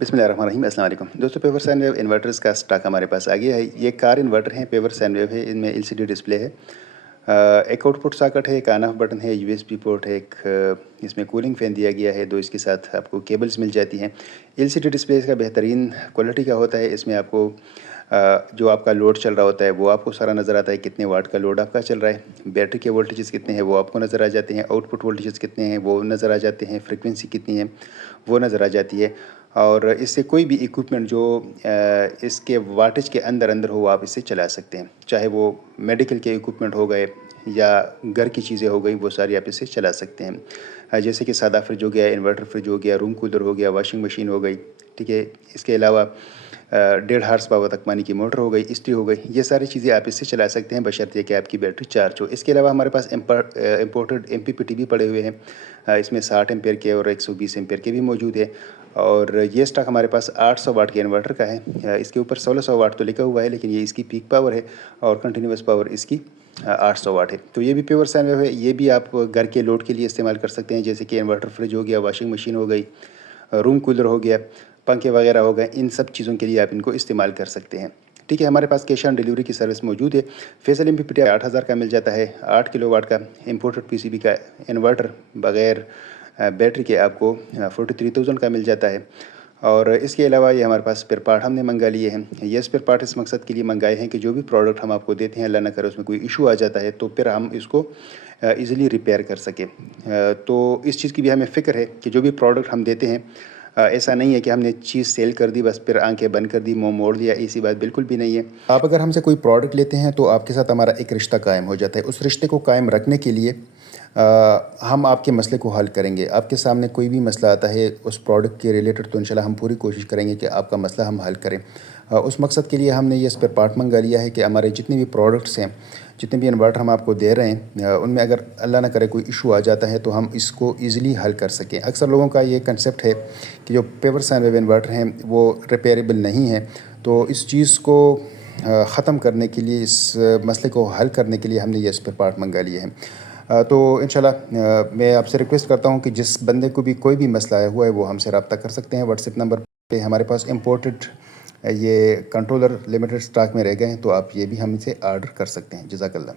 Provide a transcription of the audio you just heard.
बिस्मिल्लाहिर्रहमानिर्रहीम। अस्सलाम वालेकुम दोस्तों, पेवर साइन वेव इन्वर्टर्स का स्टॉक हमारे पास आ गया है। ये कार इन्वर्टर हैं, पेवर साइन वेव है, इनमें एलसीडी डिस्प्ले है, एक आउटपुट सॉकेट है, एक ऑन ऑफ बटन है, यूएसबी पोर्ट है, एक इसमें कूलिंग फ़ैन दिया गया है, दो इसके साथ आपको केबल्स मिल जाती हैं। एलसीडी डिस्प्ले इसका बेहतरीन क्वालिटी का होता है। इसमें आपको जो आपका लोड चल रहा होता है वो आपको सारा नज़र आता है, कितने वाट का लोड आपका चल रहा है, बैटरी के वोल्टेजेस कितने हैं वो आपको नज़र आ जाते हैं, आउटपुट वोल्टेजेस कितने हैं वो नज़र आ जाते हैं, फ्रीक्वेंसी कितनी है वो नज़र आ जाती है। और इससे कोई भी इक्विपमेंट जो इसके वाटेज के अंदर अंदर हो आप इससे चला सकते हैं, चाहे वो मेडिकल के इक्विपमेंट हो गए या घर की चीज़ें हो गई, वो सारी आप इससे चला सकते हैं। जैसे कि सादा फ्रिज हो गया, इन्वर्टर फ्रिज हो गया, रूम कूलर हो गया, वॉशिंग मशीन हो गई, ठीक है। इसके अलावा 1.5 हार्स पावर तक पानी की मोटर हो गई, इस्त्री हो गई, ये सारी चीज़ें आप इससे चला सकते हैं बशर्ते कि आपकी बैटरी चार्ज हो। इसके अलावा हमारे पास इम्पोर्टेड एमपीपीटी भी पड़े हुए हैं, इसमें 60 एम्पेयर के और 120 एम्पेयर के भी मौजूद है। और ये स्टॉक हमारे पास 800 वाट के इन्वर्टर का है। इसके ऊपर 1600 वाट तो लिखा हुआ है, लेकिन ये इसकी पीक पावर है और कंटिन्यूस पावर इसकी 800 वाट है। तो ये भी पेवर साइन वेव है। ये भी आप घर के लोड के लिए इस्तेमाल कर सकते हैं, जैसे कि इन्वर्टर फ्रिज हो गया, वॉशिंग मशीन हो गई, रूम कूलर हो गया, पंखे वगैरह हो गए, इन सब चीज़ों के लिए आप इनको इस्तेमाल कर सकते हैं, ठीक है। हमारे पास कैश ऑन डिलीवरी की सर्विस मौजूद है। फेसल एमपीपीटी 8000 का मिल जाता है। 8 किलो वाट का इम्पोर्टेड पीसीबी का इन्वर्टर बग़ैर बैटरी के आपको 43,000 का मिल जाता है। और इसके अलावा ये हमारे पास स्पेयर पार्ट हमने मंगा लिए हैं। ये स्पेयर पार्ट इस मकसद के लिए मंगाए हैं कि जो भी प्रोडक्ट हम आपको देते हैं, अल्लाह ना करे उसमें कोई इशू आ जाता है तो फिर हम इसको ईज़िली रिपेयर कर सकें। तो इस चीज़ की भी हमें फ़िक्र है कि जो भी प्रोडक्ट हम देते हैं, ऐसा नहीं है कि हमने चीज़ सेल कर दी बस फिर आंखें बंद कर दी, मुँह मोड़ दिया, ऐसी बात बिल्कुल भी नहीं है। आप अगर हमसे कोई प्रोडक्ट लेते हैं तो आपके साथ हमारा एक रिश्ता कायम हो जाता है। उस रिश्ते को कायम रखने के लिए हम आपके मसले को हल करेंगे। आपके सामने कोई भी मसला आता है उस प्रोडक्ट के रिलेटेड, तो इंशाल्लाह हम पूरी कोशिश करेंगे कि आपका मसला हम हल करें। उस मकसद के लिए हमने ये स्पेयर पार्ट मंगा लिया है कि हमारे जितने भी प्रोडक्ट्स हैं, जितने भी इन्वर्टर हम आपको दे रहे हैं, उनमें अगर अल्लाह ना करे कोई इशू आ जाता है तो हम इसको ईज़िली हल कर सकें। अक्सर लोगों का ये कंसेप्ट है कि जो पेवर साइन वेव इन्वर्टर हैं वो रिपेयरेबल नहीं है। तो इस चीज़ को ख़त्म करने के लिए, इस मसले को हल करने के लिए हमने ये स्पेयर पार्ट मंगा लिए हैं। तो इंशाल्लाह मैं आपसे रिक्वेस्ट करता हूँ कि जिस बंदे को भी कोई भी मसला आया हुआ है वो हमसे रब्ता कर सकते हैं। व्हाट्सएप नंबर पे हमारे पास इम्पोर्टेड ये कंट्रोलर लिमिटेड स्टॉक में रह गए हैं, तो आप ये भी हमसे ऑर्डर कर सकते हैं। जज़ाकल्लाह।